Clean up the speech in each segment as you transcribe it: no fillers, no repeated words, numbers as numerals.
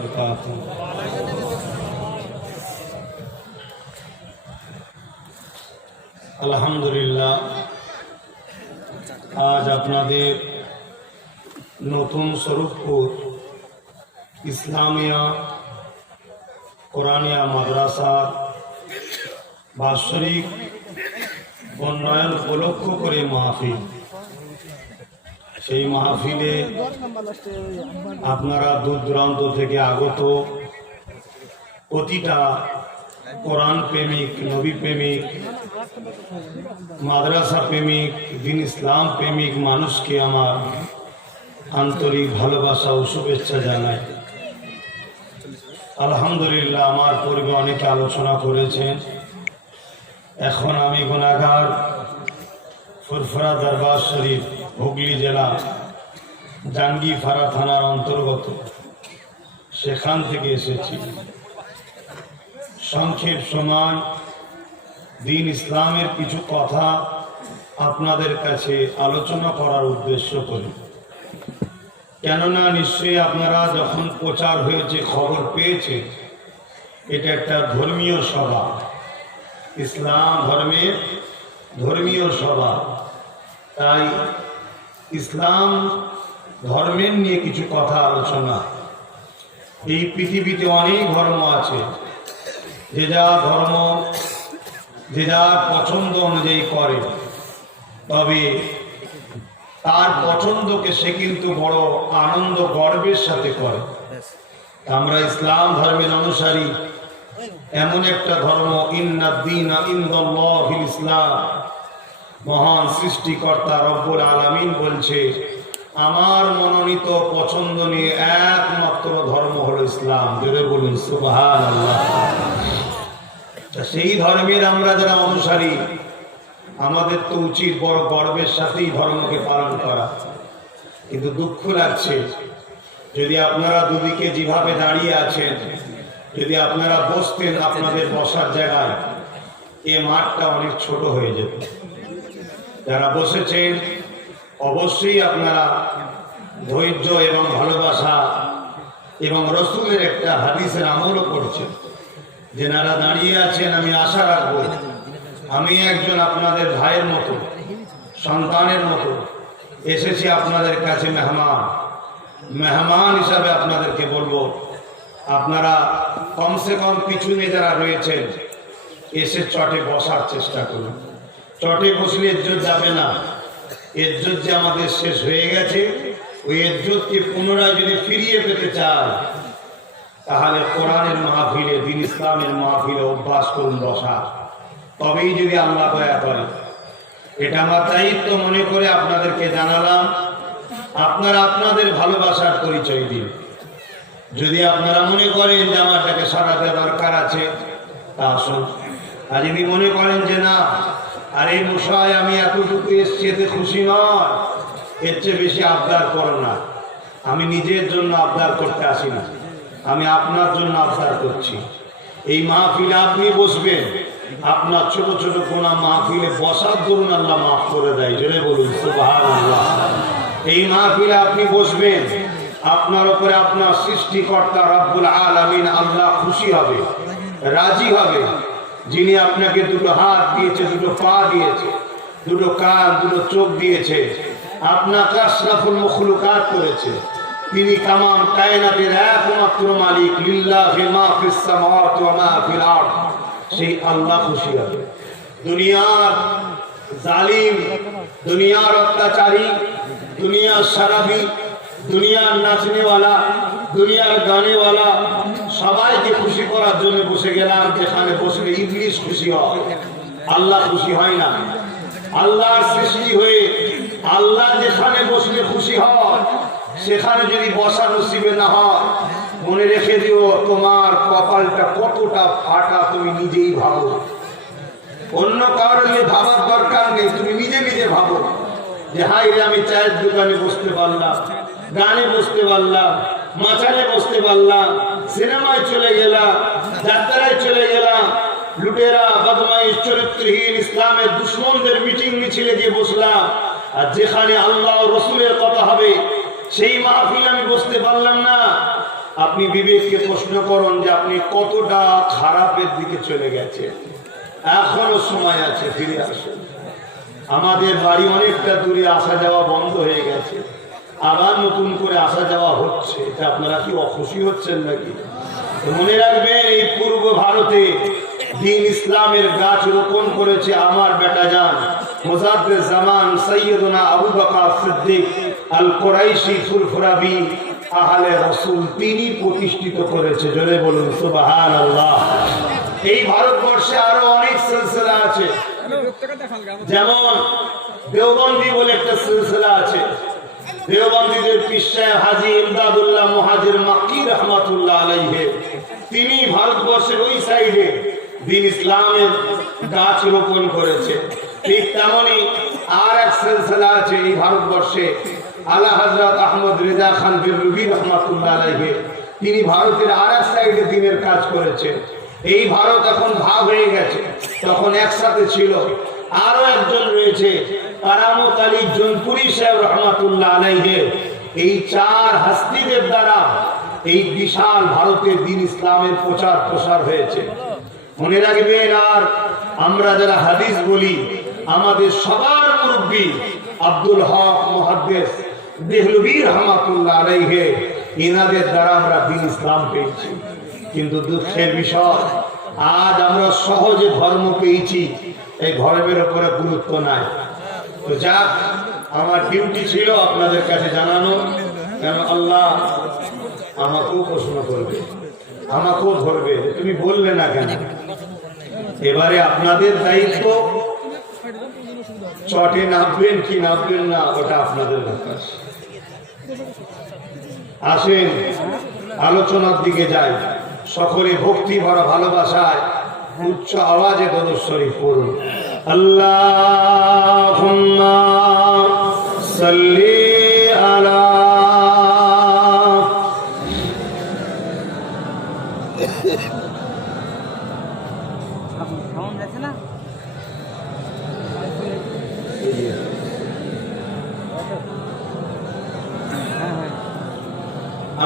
وبركاته আলহামদুলিল্লাহ আজ আপনাদের নতুন স্বরূপপুর ইসলামিয়া কোরআনিয়া মাদ্রাসার বাৎসরিক উন্নয়ন উপলক্ষ করে মাহফিল। সেই মাহফিলে আপনারা দূর দূরান্ত থেকে আগত প্রতিটা কোরআন প্রেমিক, নবী প্রেমিক, মাদ্রাসা প্রেমিক, দিন ইসলাম প্রেমিক মানুষকে আমার আন্তরিক ভালোবাসা ও শুভেচ্ছা জানাই। আলহামদুলিল্লাহ, আমার পূর্বে অনেকে আলোচনা করেছেন। এখন আমি গুনাহগার ফুরফুরা দরবার শরীফ, হুগলি জেলা, জাঙ্গিপাড়া থানার অন্তর্গত, সেখান থেকে এসেছি। সংক্ষেপ সময় দিন ইসলামের কিছু কথা আপনাদের কাছে আলোচনা করার উদ্দেশ্য করি। কেননা নিশ্চয়ই আপনারা যখন প্রচার হয়েছে, খবর পেয়েছে, এটা একটা ধর্মীয় সভা, ইসলাম ধর্মের ধর্মীয় সভা। তাই ইসলাম ধর্মের নিয়ে কিছু কথা আলোচনা। এই পৃথিবীতে অনেক ধর্ম আছে, যে যা ধর্ম যে যার পছন্দ অনুযায়ী করে, তবে তার পছন্দকে সে কিন্তু বড় আনন্দ গর্বের সাথে করে। আমরা ইসলাম ধর্মের অনুসারী, এমন একটা ধর্ম, ইন্নাদ-দীনা ইনদাল্লাহিল ইসলাম। মহান সৃষ্টিকর্তা রব্বুল আলামিন বলছে, আমার মনোনীত পছন্দ নিয়ে একমাত্র ধর্ম হলো ইসলাম। জোরে বলুন সুবহানাল্লাহ। সেই ধর্মের আমরা যারা অনুসারী, আমাদের তো উচিত বড় গর্বের সাথেই ধর্মকে পালন করা। কিন্তু দুঃখ লাগছে, যদি আপনারা দুদিকে যেভাবে দাঁড়িয়ে আছেন, যদি আপনারা বসতেন আপনাদের বসার জায়গায়, এ মাঠটা অনেক ছোট হয়ে যেত। যারা বসেছেন অবশ্যই আপনারা ধৈর্য এবং ভালোবাসা এবং রসুলের একটা হাদিসের আমলও করছেন। যেনারা দাঁড়িয়ে আছেন, আমি আশা রাখব, আমি একজন আপনাদের ভাইয়ের মতো, সন্তানের মতো এসেছি আপনাদের কাছে মেহমান হিসাবে। আপনাদেরকে বলবো, আপনারা কমসে কম পিছনে যারা রয়েছেন, এসে চটে বসার চেষ্টা করুন। চটে বসলে ইজ্জত যাবে না। ইজ্জত যে আমাদের শেষ হয়ে গেছে, ওই ইজ্জতকে পুনরায় যদি ফিরিয়ে পেতে চান, তাহলে কোরআনের মাহফিলে, দিন ইসলামের মাহফিলে অভ্যাস করুন বসা। তবেই যদি আল্লাহ দয়া করে। এটা আমার দায়িত্ব মনে করে আপনাদেরকে জানালাম। আপনারা আপনাদের ভালোবাসার পরিচয় দিন। যদি আপনারা মনে করেন যে আমারটাকে সারাতে দরকার আছে, তা আসুন। আর যদি মনে করেন যে না, আর এই মশাই আমি এতটুকু এসছি, এতে খুশি নয়, এর চেয়ে বেশি আবদার করো না। আমি নিজের জন্য আবদার করতে আসি না, আমি আপনার জন্য আবদার করছি। এই মাহফিলে আপনি বসবেন, আপনার ছোট ছোট গুনাহ মাহফিলে বসার দরুন আল্লাহ মাফ করে দেয়। জোরে বলুন সুবহানাল্লাহ। এই মাহফিলে আপনি বসবেন, আপনার উপরে আপনার সৃষ্টিকর্তা রব্বুল আলামিন আল্লাহ খুশি হবে, রাজি হবে। যিনি আপনাকে দুটো হাত দিয়েছে, দুটো পা দিয়েছে, দুটো কান, দুটো চোখ দিয়েছে, আপনাকে আশরাফুল মখলুকাত করেছে, তিনি তামাম কায়নাতের একমাত্র মালিক। লিল্লাহি মা ফিস সামাওয়াতি ওয়া মা ফিল আরদ। সেই আল্লাহ খুশি হবে। দুনিয়ার জালিম, দুনিয়ার অত্যাচারী, দুনিয়ার শরাবি, দুনিয়ার নাচনেওয়ালা, দুনিয়ার গানেওয়ালা, সবাইকে খুশি করার জন্য বসে গেলাম। যেখানে বসলে ইবলিস খুশি হয়, আল্লাহ খুশি হয় না। আল্লাহর সৃষ্টি হয়ে আল্লাহ যেখানে বসলে খুশি হয়, সেখানে যদি বসা নসিবে না হয়, মনে রেখে দিও, তোমার কপালটা কতটা ফাটা তুমি নিজেই ভাবো। অন্য কারোর নিয়ে ভাবার দরকার নেই, তুমি নিজে নিজে ভাবো যে হাই রে, আমি চায়ের দোকানে বসতে পারলাম, গানে বসতে পারলাম, মাচানে বসতে পারলাম, সিনেমায় চলে গেলাম, যাত্রায় চলে গেলাম, লুটেরা বদমাইশ চরিত্রহীন ইসলামের দুশ্মনদের মিটিং মিছিলে গিয়ে বসলাম। আর যেখানে আল্লাহ ও রসুলের কথা হবে, সেই মাহফিল আমি বসতে পারলাম না। আপনি বিবেককে প্রশ্ন করুন যে আপনি কতটা খারাপের দিকে চলে গেছেন। এখনো সময় আছে, ফিরে আসুন। আমাদের বাড়ি অনেকটা দূরে, আসা যাওয়া বন্ধ হয়ে গেছে, আবার নতুন করে আসা যাওয়া হচ্ছে। এটা আপনারা কি অখুশি হচ্ছেন নাকি? মনে রাখবেন, এই পূর্ব ভারতে দ্বীন ইসলামের গাছ রোপণ করেছে আমার বেটা জান মুজাদ্দিদ জামান সৈয়দনা আবু বকর সিদ্দিক আল কুরাইশি ফুরফুরাবি আহলে রাসূল, তিনি প্রতিষ্ঠিত করেছে। জোরে বলুন সুবহানাল্লাহ। এই ভারতবর্ষে আরো অনেক সিলসিলা আছে, যেমন দেওবন্দি বলে একটা সিলসিলা আছে। দেওবন্দীদের পীর সাহেব হাজী ইমদাদুল্লাহ মুহাজির মাক্কি রাহমাতুল্লাহ আলাইহি, তিনি ভারতবর্ষের ওই সাইডে দ্বীন ইসলামের গাছ রোপণ করেছে। ঠিক তেমনই আর এক সিলসিলা আছে এই ভারতবর্ষে, আলা হযরত আহমদ রেজা খান বিরলুবি রাহমাতুল্লাহ আলাইহি, তিনি ভারতের আর এক সাইডে দ্বীনের কাজ করেছেন। এই ভারত এখন ভাগ হয়ে গেছে, তখন একসাথে ছিল। আরো একজন রয়েছে কারামত আলী জনপুরি সাহেব রহমাতুল্লাহ আলাইহি। এই চার হাস্তিদের দ্বারা এই বিশাল ভারতের দ্বীন ইসলামের প্রচার প্রসার হয়েছে। মনে রাখবেন, আর আমরা যারা হাদিস বলি, আমাদের সবার মুরব্বী আব্দুল হক মুহাদ্দিস দেহলভী রহমাতুল্লাহ আলাইহি, ইনাদের দ্বারা আমরা দ্বীন ইসলাম পেয়েছি। কিন্তু দুঃখের বিষয়, আজ আমরা সহজে ধর্ম পেয়েছি, এই ধর্মের উপরে গুরুত্ব নাই। তো যাক, আমার ডিউটি ছিল আপনাদের কাছে জানানো, কেন আল্লাহ আমাকেও প্রশ্ন করবে, আমাকেও ধরবে, তুমি বললে না কেন। এবারে আপনাদের দায়িত্ব, চটে নামবেন কি নামবেন না ওটা আপনাদের ব্যাপার। আসেন আলোচনার দিকে যাই। সকলে ভক্তি ভরা ভালোবাসায় উচ্চ আওয়াজে দরুদ শরীফ পড়ুন। আল্লাহুম্মা সাল্লি আলা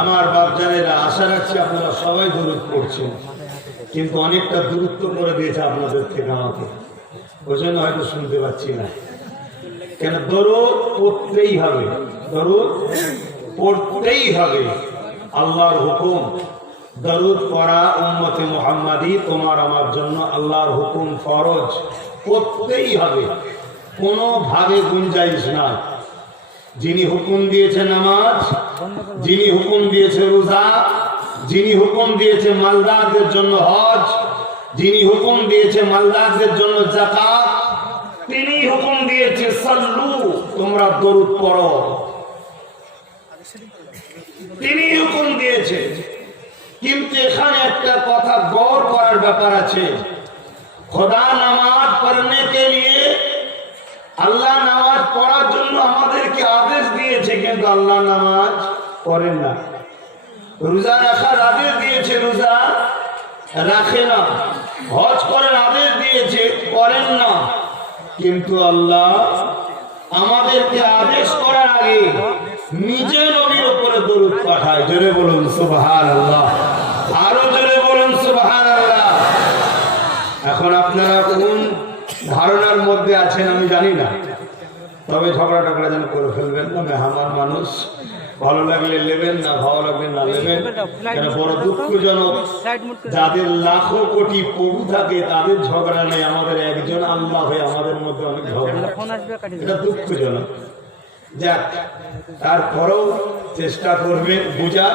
আমার বাপজানেরা, আশা রাখছি আপনারা সবাই দরুদ পড়ছেন, কিন্তু অনেকটা দূরত্ব করে দিয়েছে আপনাদের থেকে আমাকে, ওই জন্য হয়তো শুনতে পাচ্ছি না। কেন দরুদ পড়তেই হবে, দরুদ পড়তেই হবে। আল্লাহর হুকুম, দরুদ পড়া উম্মতে মুহাম্মাদি তোমার আমার জন্য আল্লাহর হুকুম, ফরজ, পড়তেই হবে, কোনো ভাবে গুঞ্জাইশ নাই। যিনি হুকুম দিয়েছে নামাজ, যিনি হুকুম দিয়েছে রোজা, যিনি হুকুম দিয়েছে মালদারদের জন্য হজ, যিনি হুকুম দিয়েছে মালদারদের জন্য যাকাত, তিনি হুকুম দিয়েছে সাল্লু, তোমরা দরুদ পড়ো, তিনি হুকুম দিয়েছে। কিন্তু এখানে একটা কথা গৌর করার ব্যাপার আছে। খোদা নামাজ পড়নে কে লিয়ে, আল্লাহ নামাজ পড়ার জন্য আমাদেরকে আদেশ দিয়েছে, কিন্তু আল্লাহ নামাজ পড়েন না। রোজা রাখার আদেশ দিয়েছে, রোজা রাখে না। হজ করার আদেশ দিয়েছে, করেন না। কিন্তু আল্লাহ আমাদেরকে আদেশ করার আগে নিজে নবীর উপরে দরুদ পাঠায়। জোরে বলুন সুবহানাল্লাহ, আরো জোরে বলুন সুবহানাল্লাহ। এখন আপনারা কোন ধারণার মধ্যে আছেন আমি জানি না, তবে ঝগড়া টগড়া যেন করে ফেলবেন না। মেহমান মানুষ, ভালো লাগলে নেবেন, না ভালো লাগলে না নেবেন। কেন বড় দুঃখজনক, যাদের লাখো কোটি প্রভু থাকে তাদের ঝগড়া নেই, আমাদের একজন আল্লাহ হয়ে আমাদের মধ্যে অনেক ঝগড়া, এটা দুঃখজনক। যাক, তারপরেও চেষ্টা করবেন বুঝার,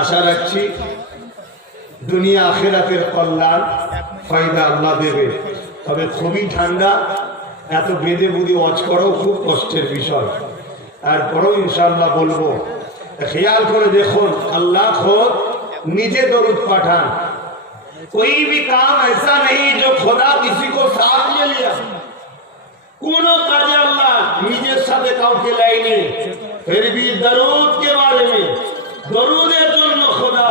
আশা রাখছি দুনিয়া আখিরাতের কল্যাণ ফায়দা আল্লাহ দেবে। তবে খুবই ঠান্ডা, এত বেঁধে বুঝে ওয়াজ করাও খুব কষ্টের বিষয়। তারপরেও ইনশাআল্লাহ বলবো, খেয়াল করে দেখুন, আল্লাহ खुद নিজে দরুদ পাঠান। कोई भी काम ऐसा नहीं जो खुदा किसी को साथ में लिया। কোন কাজে আল্লাহ নিজের সাথে কাউকে লাইনি। फिर भी दरूद के बारे में, দরুদের জন্য খোদা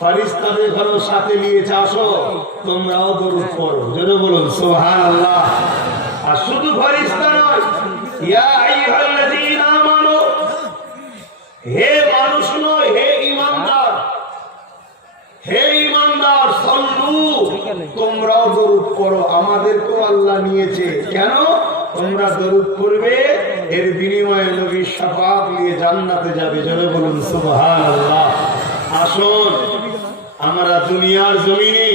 ফেরেশতাদের ঘর সাথে নিয়ে আসো, তোমরাও দরুদ পড়ো। জোরে বলুন সুবহানাল্লাহ। আর শুধু ফেরেশতা নয়, ইয়া আইয়ুহাল্লাযীনা আমানু, হে মানুষ নয়, হে ঈমানদার, সাল্লু, তোমরাও দরুদ পড়ো, আমাদেরকেও আল্লাহ নিয়েছে। কেন? তোমরা দরুদ পড়বে, এর বিনিময়ে নবীর শাফাত নিয়ে জান্নাতে যাবে। জোরে বলুন সুবহানাল্লাহ। আসুন, আমরা দুনিয়ার জমিনে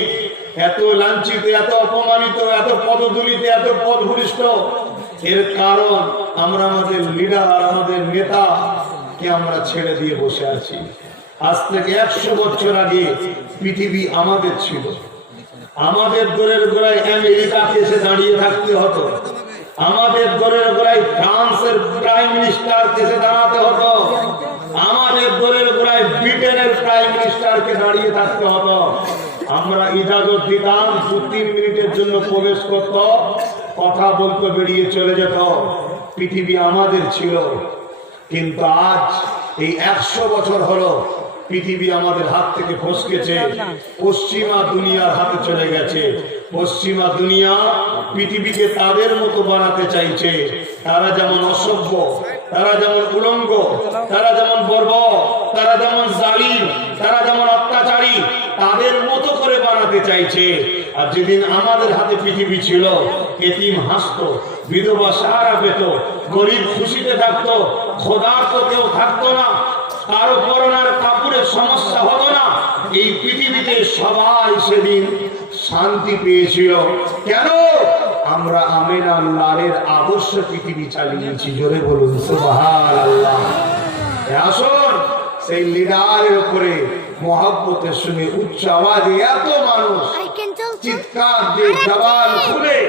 এত লাঞ্ছিত, এত অপমানিত, এত পদদলিত, এত পদভূমিষ্ঠ, এর কারণ আমরা আমাদের লিডার, আমাদের নেতা কে আমরা ছেড়ে দিয়ে বসে আছি। আজ থেকে 100 বছর আগে পৃথিবী আমাদের ছিল। আমাদের দলের গোড়ায় আমেরিকাকে এসে দাঁড়িয়ে থাকতে হতো, আমাদের দলের গোড়ায় ফ্রান্সের প্রাইম মিনিস্টার এসে দাঁড়াতে হতো, আমাদের দলের গোড়ায় ব্রিটেনের প্রাইম মিনিস্টারকে দাঁড়িয়ে থাকতে হতো। আমরা ইজাজত দিতাম, 2-3 মিনিটের জন্য প্রবেশ করত, কথা বলতে, বেরিয়ে চলে যেত। পৃথিবী আমাদের ছিল। কিন্তু আজ এই 100 বছর হলো পৃথিবী আমাদের হাত থেকে ফসকেছে, পশ্চিমা দুনিয়ার হাতে চলে গেছে। পশ্চিমা দুনিয়া পৃথিবীকে তাদের মতো বানাতে চাইছে। তারা যেমন অসভ্য, তারা যেমন উলঙ্গ, তারা যেমন বর্বর, তারা যেমন জালিম, তারা যেমন অত্যাচারী, তাদের মতো করে বানাতে চাইছে। আর যেদিন আমাদের হাতে পৃথিবী ছিল, এতিম হাসতো, বিধবা সাহারা পেত, গরিব খুশিতে থাকতো, ক্ষুধার্ত কেউ থাকতো না, কারো করোনার কাপড়ের সমস্যা হতো না। এই পৃথিবীতে সবাই সেদিন শান্তি পেয়েছিল। কেন? আমরা আমিনা আল্লাহর আদর্শ পৃথিবী চালিয়েছি। জোরে বলুন সুবহানাল্লাহ। আসুন, সেই লিডারের উপরে মহব্বতের সঙ্গে উচ্চ আওয়াজে এত মানুষ চিৎকার দিয়ে জবান খুলে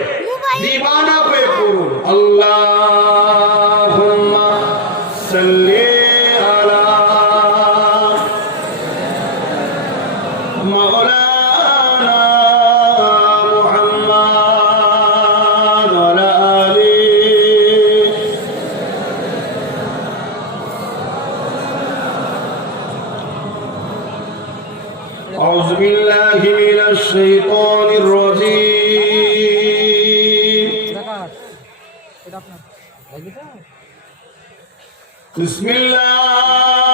দিবানা হয়ে পড়ুন, আল্লাহুম্মা সাল্লি আলা মাওলানা মুহাম্মাদ ওয়া আলা আলিহি। আউযু বিল্লাহি মিনাশ শাইতানির রাজীম। বিসমিল্লাহ।